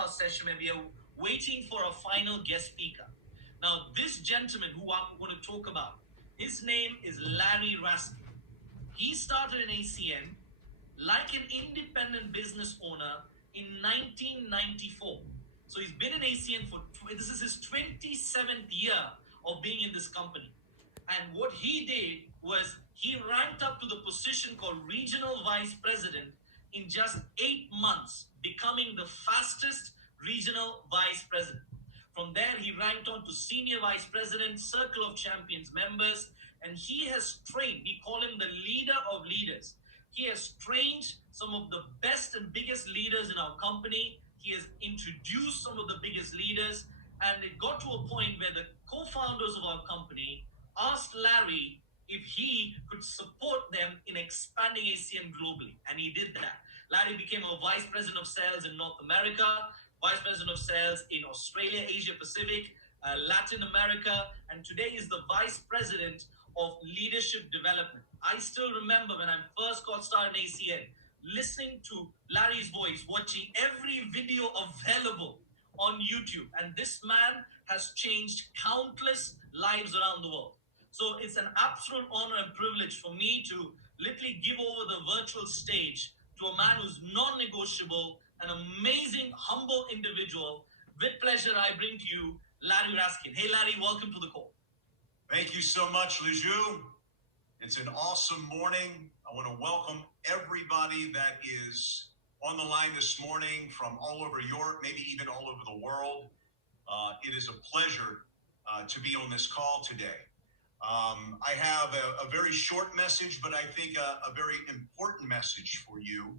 our session where we are waiting for a final guest speaker. Now, this gentleman who I'm going to talk about, his name is Larry Raskin. He started in ACN like an independent business owner in 1994. So he's been in ACN for, this is his 27th year of being in this company. And what he did was he ranked up to the position called regional vice president in just 8 months, becoming the fastest regional vice president. From there, he ranked on to senior vice president, Circle of Champions members, and he has trained, we call him the leader of leaders. He has trained some of the best and biggest leaders in our company. He has introduced some of the biggest leaders, and it got to a point where the co-founders of our company asked Larry if he could support them in expanding ACN globally, and he did that. Larry became a vice president of sales in North America, vice president of sales in Australia, Asia Pacific, Latin America, and today is the vice president of leadership development. I still remember when I first got started in ACN, listening to Larry's voice, watching every video available on YouTube, and this man has changed countless lives around the world. So it's an absolute honor and privilege for me to literally give over the virtual stage to a man who's non-negotiable, an amazing, humble individual. With pleasure, I bring to you Larry Raskin. Hey, Larry, welcome to the call. Thank you so much, Liju. It's an awesome morning. I want to welcome everybody that is on the line this morning from all over Europe, maybe even all over the world. It is a pleasure to be on this call today. I have a very short message, but I think a very important message for you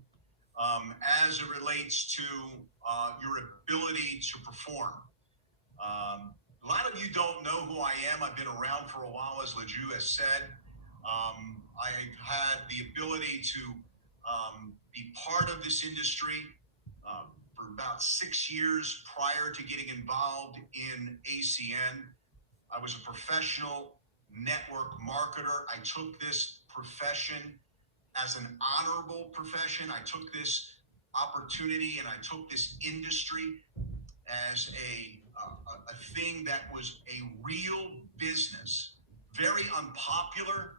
as it relates to your ability to perform. A lot of you don't know who I am. I've been around for a while, as Liju has said. I've had the ability to be part of this industry for about 6 years prior to getting involved in ACN. I was a professional network marketer. I took this profession as an honorable profession. I took this opportunity and I took this industry as a thing that was a real business, very unpopular,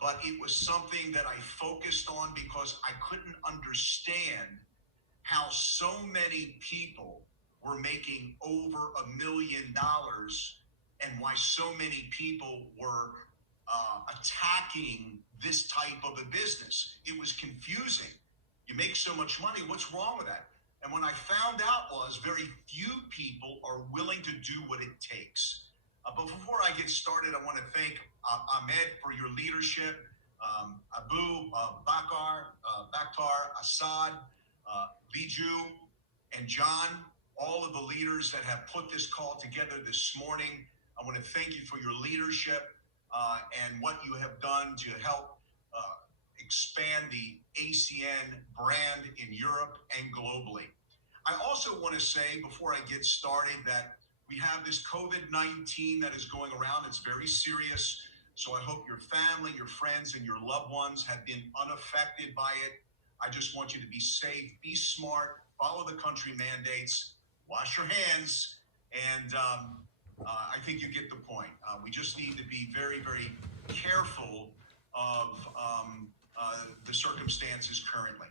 but it was something that I focused on because I couldn't understand how so many people were making over $1 million and why so many people were attacking this type of a business. It was confusing. You make so much money, what's wrong with that? And what I found out was very few people are willing to do what it takes. But before I get started, I want to thank Ahmed for your leadership, Abu, Bakhtar, Assad, Liju, and John, all of the leaders that have put this call together this morning. I want to thank you for your leadership and what you have done to help expand the ACN brand in Europe and globally. I also want to say before I get started that we have this COVID-19 that is going around. It's very serious. So I hope your family, your friends, and your loved ones have been unaffected by it. I just want you to be safe, be smart, follow the country mandates, wash your hands, and I think you get the point. We just need to be very, very careful of the circumstances currently.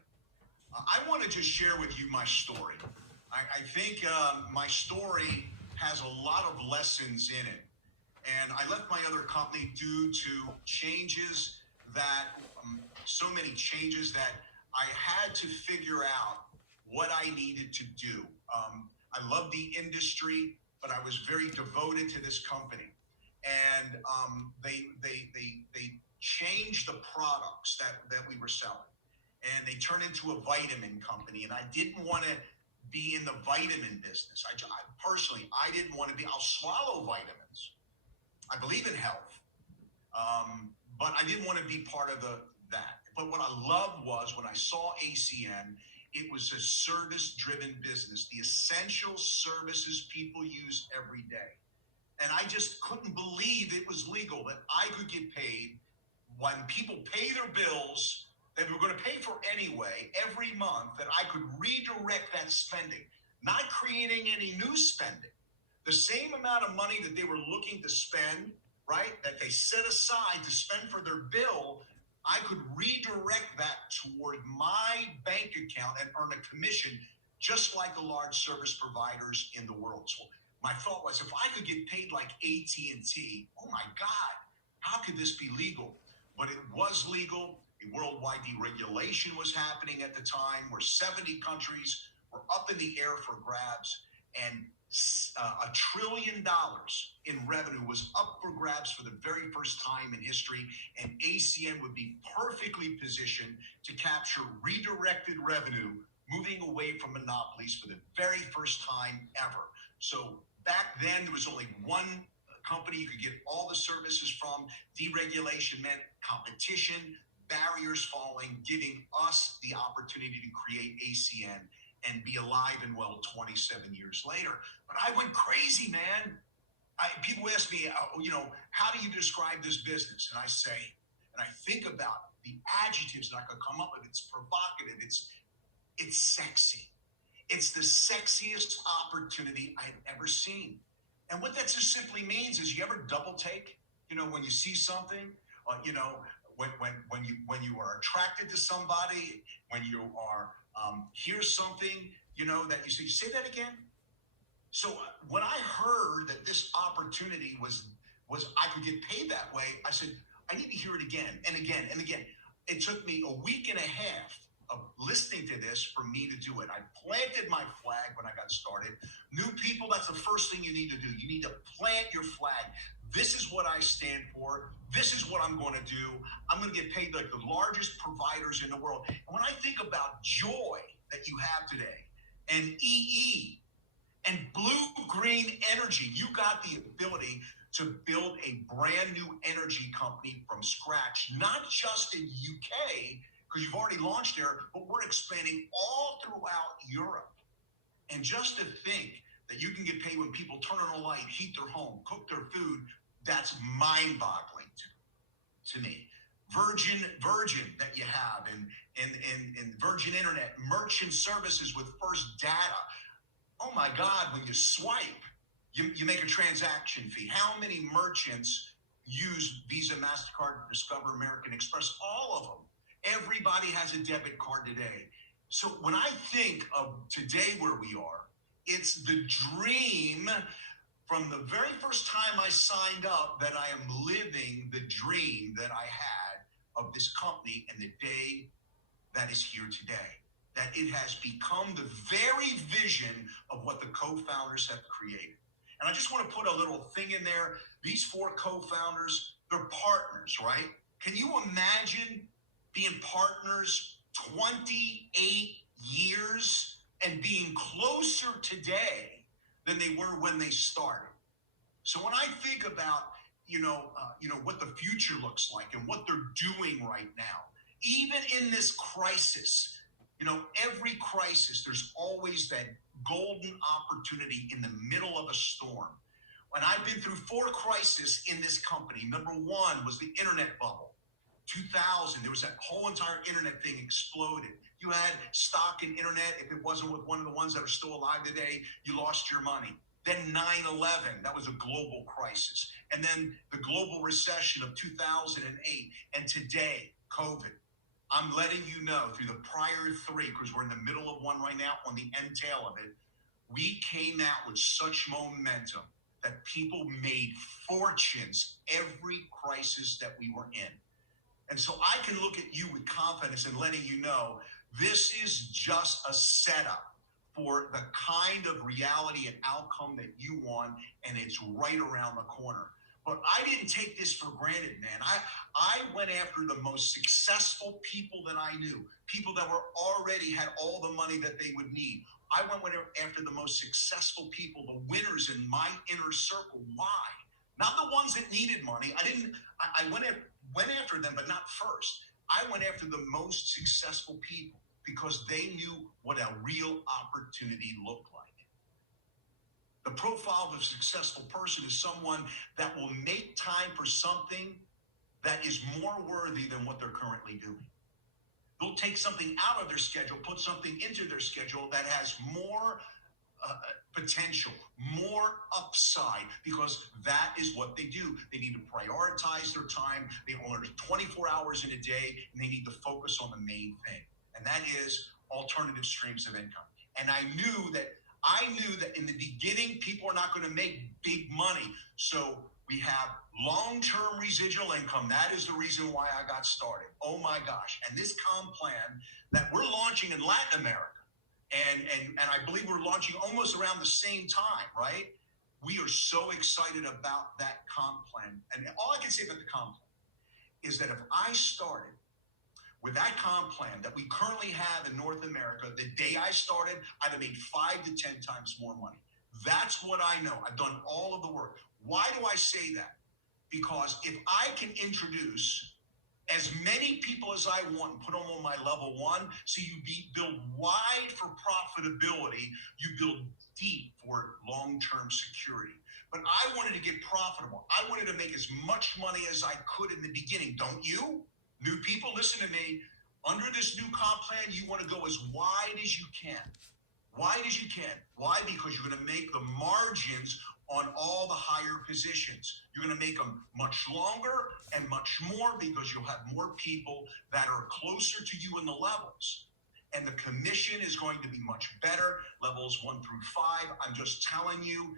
I want to just share with you my story. I think my story has a lot of lessons in it. And I left my other company due to changes that, so many changes that I had to figure out what I needed to do. I love the industry, but I was very devoted to this company. And they changed the products that we were selling. And they turned into a vitamin company. And I didn't want to be in the vitamin business. I personally, I didn't want to be, I'll swallow vitamins. I believe in health. But I didn't want to be part of that. But what I loved was when I saw ACN, it was a service-driven business, the essential services people use every day. And I just couldn't believe it was legal that I could get paid when people pay their bills that we were going to pay for anyway every month, that I could redirect that spending, not creating any new spending. The same amount of money that they were looking to spend, right, that they set aside to spend for their bill, I could redirect that toward my bank account and earn a commission just like the large service providers in the world. So my thought was, if I could get paid like AT&T, oh my God, how could this be legal? But it was legal. A worldwide deregulation was happening at the time where 70 countries were up in the air for grabs, and $1 trillion in revenue was up for grabs for the very first time in history, and ACN would be perfectly positioned to capture redirected revenue, moving away from monopolies for the very first time ever. So back then, there was only one company you could get all the services from. Deregulation meant competition, barriers falling, giving us the opportunity to create ACN and be alive and well 27 years later. But I went crazy, man. People ask me, how do you describe this business? And I say, and I think about the adjectives that I could come up with. It's provocative. It's sexy. It's the sexiest opportunity I've ever seen. And what that just simply means is, you ever double take? When you see something, when you are attracted to somebody, when you are hear something, that you say that again. So when I heard that this opportunity was I could get paid that way, I said, I need to hear it again and again and again. It took me a week and a half of listening to this for me to do it. I planted my flag when I got started. New people, that's the first thing you need to do. You need to plant your flag. This is what I stand for. This is what I'm going to do. I'm going to get paid like the largest providers in the world. And when I think about joy that you have today, and EE, and blue-green energy, you got the ability to build a brand new energy company from scratch, not just in UK, because you've already launched there, but we're expanding all throughout Europe. And just to think that you can get paid when people turn on a light, heat their home, cook their food, that's mind-boggling to me. Virgin that you have, and Virgin Internet, merchant services with first data. Oh my God, when you swipe, you make a transaction fee. How many merchants use Visa, MasterCard, Discover, American Express? All of them. Everybody has a debit card today. So when I think of today where we are, it's the dream from the very first time I signed up that I am living the dream that I had of this company, and the day that is here today. That it has become the very vision of what the co-founders have created. And I just want to put a little thing in there. These 4 co-founders, they're partners, right? Can you imagine being partners 28 years and being closer today than they were when they started? So when I think about, what the future looks like and what they're doing right now, even in this crisis, every crisis, there's always that golden opportunity in the middle of a storm. And I've been through 4 crises in this company. Number 1 was the internet bubble. 2000, there was that whole entire internet thing exploded. You had stock in internet. If it wasn't with one of the ones that are still alive today, you lost your money. Then 9/11, that was a global crisis. And then the global recession of 2008. And today, COVID. I'm letting you know through the prior 3, because we're in the middle of one right now, on the end tail of it, we came out with such momentum that people made fortunes every crisis that we were in. And so I can look at you with confidence and letting you know this is just a setup for the kind of reality and outcome that you want, and it's right around the corner. But I didn't take this for granted, man. I went after the most successful people that I knew, people that were already had all the money that they would need. I went after the most successful people, the winners in my inner circle. Why? Not the ones that needed money. I went after them, but not first. I went after the most successful people because they knew what a real opportunity looked like. The profile of a successful person is someone that will make time for something that is more worthy than what they're currently doing. They'll take something out of their schedule, put something into their schedule that has more potential, more upside, because that is what they do. They need to prioritize their time. They only 24 hours in a day, and they need to focus on the main thing, and that is alternative streams of income. And I knew that in the beginning, people are not going to make big money. So we have long-term residual income. That is the reason why I got started. Oh my gosh. And this comp plan that we're launching in Latin America, and I believe we're launching almost around the same time, right? We are so excited about that comp plan. And all I can say about the comp plan is that if I started with that comp plan that we currently have in North America, the day I started, I'd have made 5 to 10 times more money. That's what I know. I've done all of the work. Why do I say that? Because if I can introduce as many people as I want and put them on my level one, so you build wide for profitability, you build deep for long-term security. But I wanted to get profitable. I wanted to make as much money as I could in the beginning. Don't you? New people, listen to me. Under this new comp plan, you want to go as wide as you can. Wide as you can. Why? Because you're going to make the margins on all the higher positions. You're going to make them much longer and much more, because you'll have more people that are closer to you in the levels. And the commission is going to be much better, levels 1 through 5. I'm just telling you,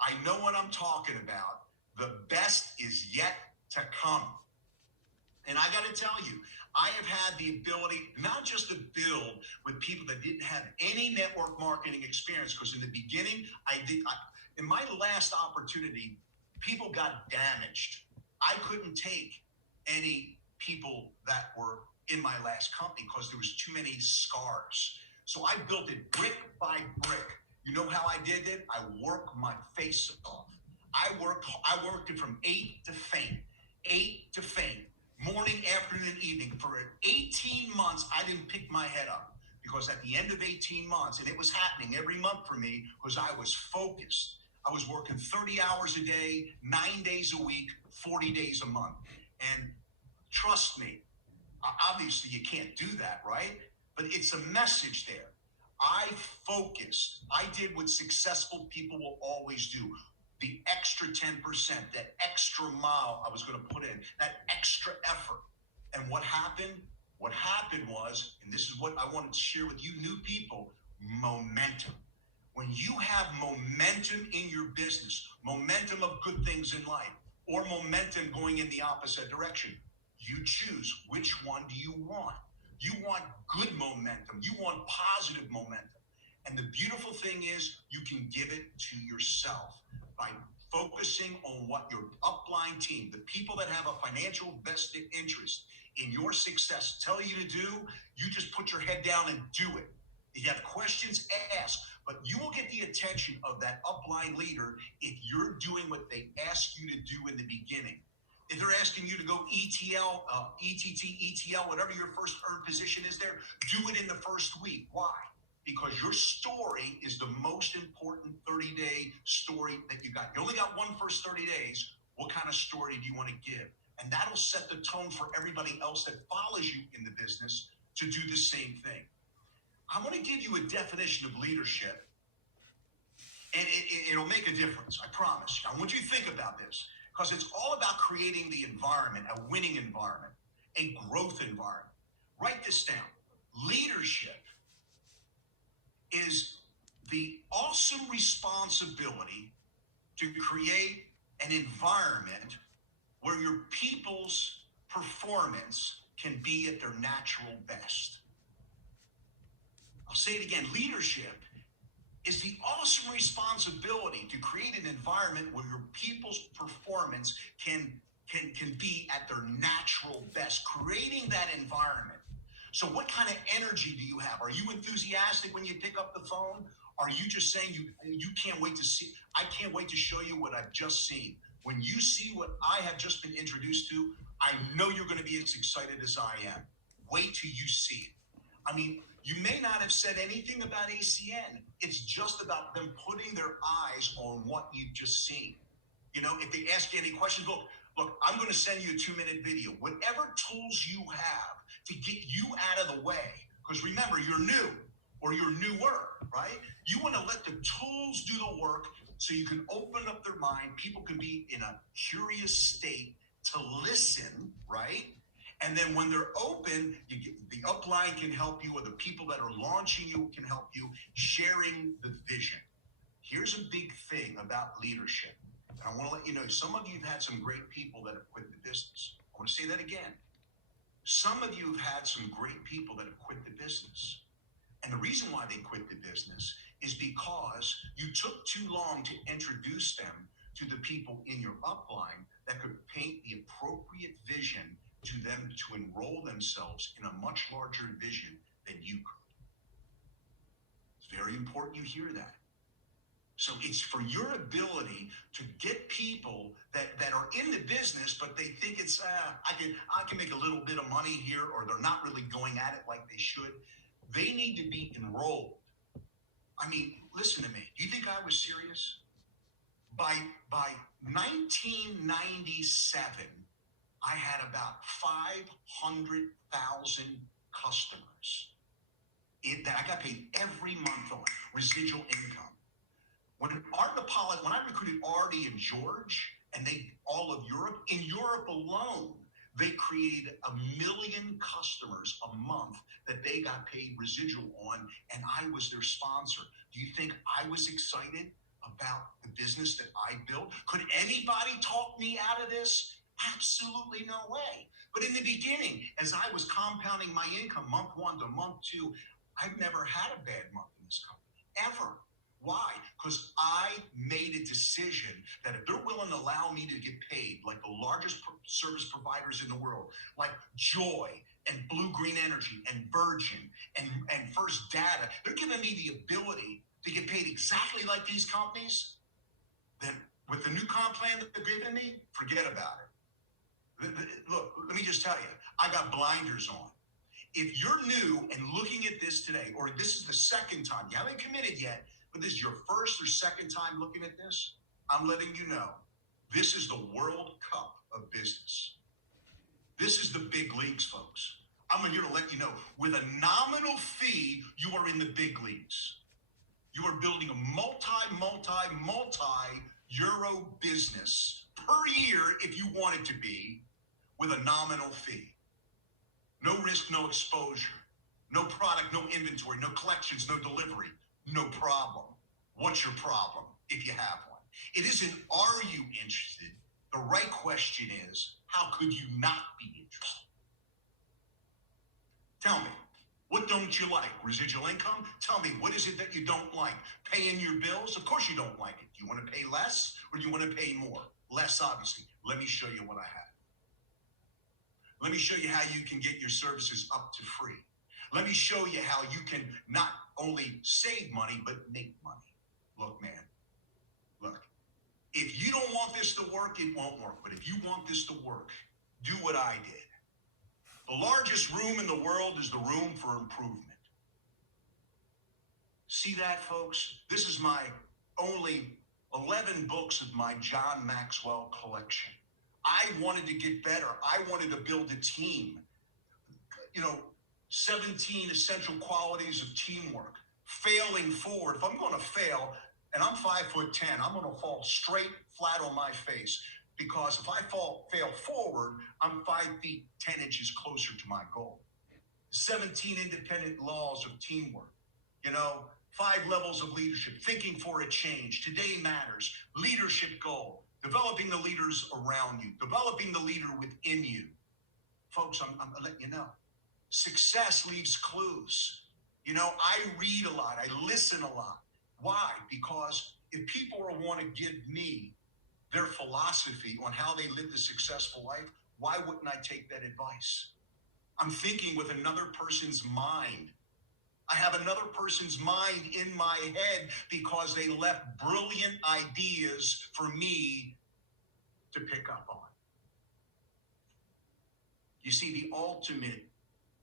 I know what I'm talking about. The best is yet to come. And I got to tell you, I have had the ability not just to build with people that didn't have any network marketing experience, because in the beginning, in my last opportunity, people got damaged. I couldn't take any people that were in my last company because there was too many scars. So I built it brick by brick. You know how I did it? I worked my face off. I worked it from 8 to fame. Morning, afternoon, evening. For 18 months, I didn't pick my head up, because at the end of 18 months, and it was happening every month for me, because I was focused. I was working 30 hours a day, 9 days a week, 40 days a month. And trust me, obviously you can't do that, right? But it's a message there. I focused. I did what successful people will always do. The extra 10%, that extra mile I was going to put in, that extra effort. And what happened? What happened was, and this is what I wanted to share with you new people, momentum. When you have momentum in your business, momentum of good things in life, or momentum going in the opposite direction, you choose which one do you want. You want good momentum. You want positive momentum. And the beautiful thing is, you can give it to yourself by focusing on what your upline team, the people that have a financial vested interest in your success, tell you to do. You just put your head down and do it. If you have questions, ask. But you will get the attention of that upline leader if you're doing what they ask you to do in the beginning. If they're asking you to go ETL, ETT, ETL, whatever your first earned position is there, do it in the first week. Why? Because your story is the most important 30-day story that you got. You only got one first 30 days. What kind of story do you want to give? And that'll set the tone for everybody else that follows you in the business to do the same thing. I want to give you a definition of leadership, and it'll make a difference, I promise. I want you to think about this, because it's all about creating the environment, a winning environment, a growth environment. Write this down. Leadership is the awesome responsibility to create an environment where your people's performance can be at their natural best. I'll say it again. Leadership is the awesome responsibility to create an environment where your people's performance can be at their natural best, creating that environment. So what kind of energy do you have? Are you enthusiastic when you pick up the phone? Are you just saying you can't wait to see? I can't wait to show you what I've just seen. When you see what I have just been introduced to, I know you're going to be as excited as I am. Wait till you see it. I mean, you may not have said anything about ACN. It's just about them putting their eyes on what you've just seen. You know, if they ask you any questions, look, I'm going to send you a 2-minute video. Whatever tools you have to get you out of the way, because remember, you're new, or you're newer, right? You want to let the tools do the work so you can open up their mind. People can be in a curious state to listen, right? And then when they're open, the upline can help you, or the people that are launching you can help you, sharing the vision. Here's a big thing about leadership. And I want to let you know, some of you have had some great people that have quit the business. I want to say that again. Some of you have had some great people that have quit the business. And the reason why they quit the business is because you took too long to introduce them to the people in your upline that could paint the appropriate vision to them to enroll themselves in a much larger vision than you could. It's very important you hear that. So it's for your ability to get people that are in the business, but they think it's, I can make a little bit of money here, or they're not really going at it like they should. They need to be enrolled. I mean, listen to me. Do you think I was serious? By 1997, I had about 500,000 customers that I got paid every month on residual income. When I recruited Artie and George, and all of Europe, in Europe alone, they created 1 million customers a month that they got paid residual on, and I was their sponsor. Do you think I was excited about the business that I built? Could anybody talk me out of this? Absolutely no way. But in the beginning, as I was compounding my income month 1 to month 2, I've never had a bad month in this company, ever. Why? Because I made a decision that if they're willing to allow me to get paid like the largest service providers in the world, like Joy and Blue Green Energy and Virgin and First Data, they're giving me the ability to get paid exactly like these companies, then with the new comp plan that they're giving me, forget about it. Look, let me just tell you, I got blinders on. If you're new and looking at this today, or this is the second time, you haven't committed yet, but this is your first or second time looking at this, I'm letting you know, this is the World Cup of business. This is the big leagues, folks. I'm here to let you know, with a nominal fee, you are in the big leagues. You are building a multi-euro business per year, if you want it to be, with a nominal fee. No risk, no exposure, no product, no inventory, no collections, no delivery. No problem. What's your problem if you have one? It isn't, are you interested? The right question is, how could you not be interested? Tell me, what don't you like? Residual income? Tell me, what is it that you don't like? Paying your bills? Of course you don't like it. Do you want to pay less or do you want to pay more? Less, obviously. Let me show you what I have. Let me show you how you can get your services up to free. Let me show you how you can not only save money, but make money. Look, man, look, if you don't want this to work, it won't work. But if you want this to work, do what I did. The largest room in the world is the room for improvement. See that, folks? This is my only 11 books of my John Maxwell collection. I wanted to get better. I wanted to build a team. 17 essential qualities of teamwork. Failing forward. If I'm going to fail, and I'm 5'10", I'm going to fall straight, flat on my face. Because if I fail forward, I'm 5 feet, 10 inches closer to my goal. 17 independent laws of teamwork. 5 levels of leadership. Thinking for a change. Today matters. Leadership goal. Developing the leaders around you. Developing the leader within you. Folks, I'm letting you know. Success leaves clues. I read a lot. I listen a lot. Why? Because if people want to give me their philosophy on how they live the successful life, why wouldn't I take that advice? I'm thinking with another person's mind. I have another person's mind in my head because they left brilliant ideas for me to pick up on. You see, the ultimate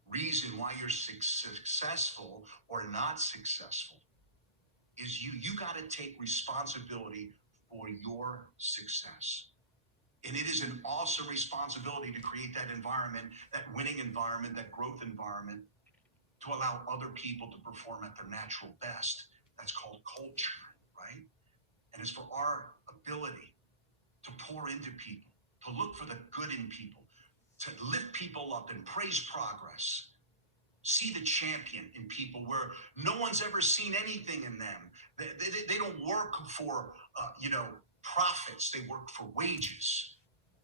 reason why you're successful or not successful is you got to take responsibility for your success. And it is an awesome responsibility to create that environment, that winning environment, that growth environment. to allow other people to perform at their natural best. That's called culture, right? And it's for our ability to pour into people, to look for the good in people, to lift people up and praise progress. See the champion in people where no one's ever seen anything in them. They don't work for, profits. They work for wages.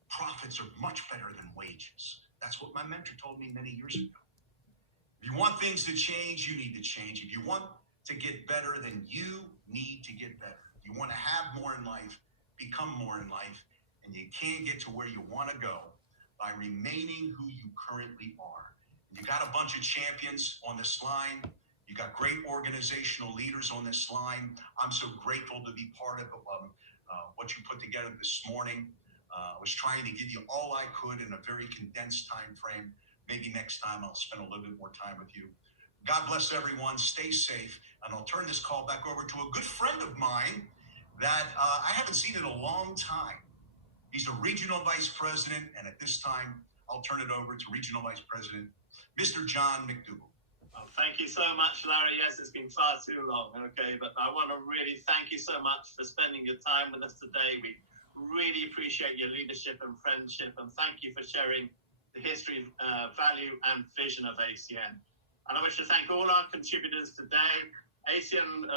Profits are much better than wages. That's what my mentor told me many years ago. If you want things to change, you need to change. If you want to get better, then you need to get better. If you want to have more in life, become more in life, and you can't get to where you want to go by remaining who you currently are. You got a bunch of champions on this line. You got great organizational leaders on this line. I'm so grateful to be part of what you put together this morning. I was trying to give you all I could in a very condensed time frame. Maybe next time I'll spend a little bit more time with you. God bless everyone. Stay safe. And I'll turn this call back over to a good friend of mine that I haven't seen in a long time. He's a regional vice president. And at this time, I'll turn it over to regional vice president, Mr. John McDougall. Oh, thank you so much, Larry. Yes, it's been far too long, okay? But I want to really thank you so much for spending your time with us today. We really appreciate your leadership and friendship, and thank you for sharing the history, value, and vision of ACN. And I wish to thank all our contributors today. ACN,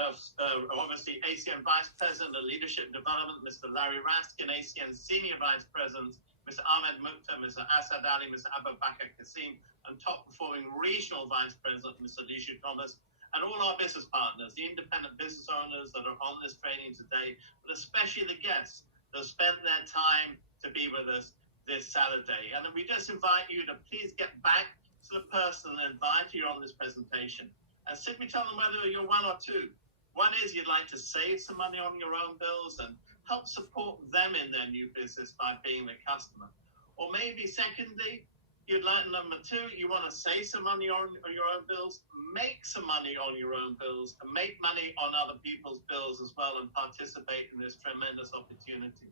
obviously, ACN Vice President of Leadership Development, Mr. Larry Raskin, ACN Senior Vice President, Mr. Ahmed Mukhtar, Mr. Asad Ali, Mr. Abu Bakr Qasim, and top-performing Regional Vice President, Mr. Lishu Thomas, and all our business partners, the independent business owners that are on this training today, but especially the guests that spent their time to be with us this Saturday. And then we just invite you to please get back to the person that invited you on this presentation and simply tell them whether you're one or two. One is you'd like to save some money on your own bills and help support them in their new business by being the customer. Or maybe secondly, you'd like number two, you want to save some money on your own bills, make some money on your own bills, and make money on other people's bills as well and participate in this tremendous opportunity.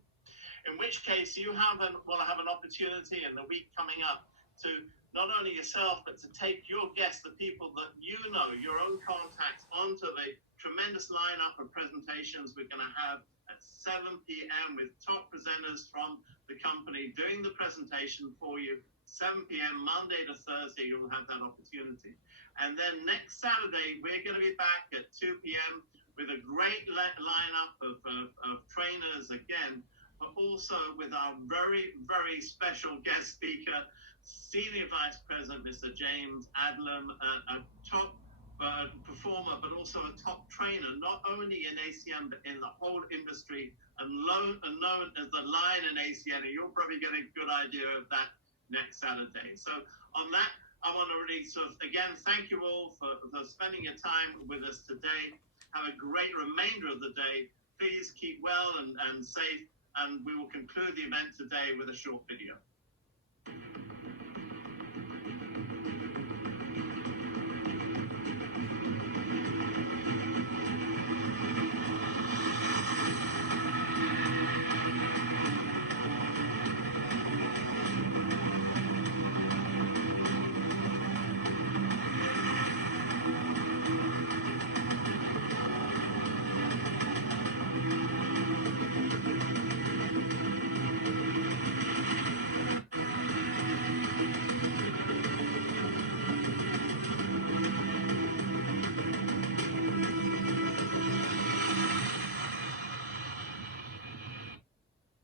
In which case you will have an opportunity in the week coming up to not only yourself, but to take your guests, the people that you know, your own contacts, onto the tremendous lineup of presentations we're going to have at 7 p.m. with top presenters from the company doing the presentation for you. 7 p.m. Monday to Thursday, you'll have that opportunity. And then next Saturday, we're going to be back at 2 p.m. with a great lineup of trainers again, but also with our very, very special guest speaker, Senior Vice President, Mr. James Adlam, a top performer, but also a top trainer, not only in ACN, but in the whole industry, and known as the Lion in ACN. And you'll probably get a good idea of that next Saturday. So on that, I want to really again, thank you all for spending your time with us today. Have a great remainder of the day. Please keep well and safe, and we will conclude the event today with a short video.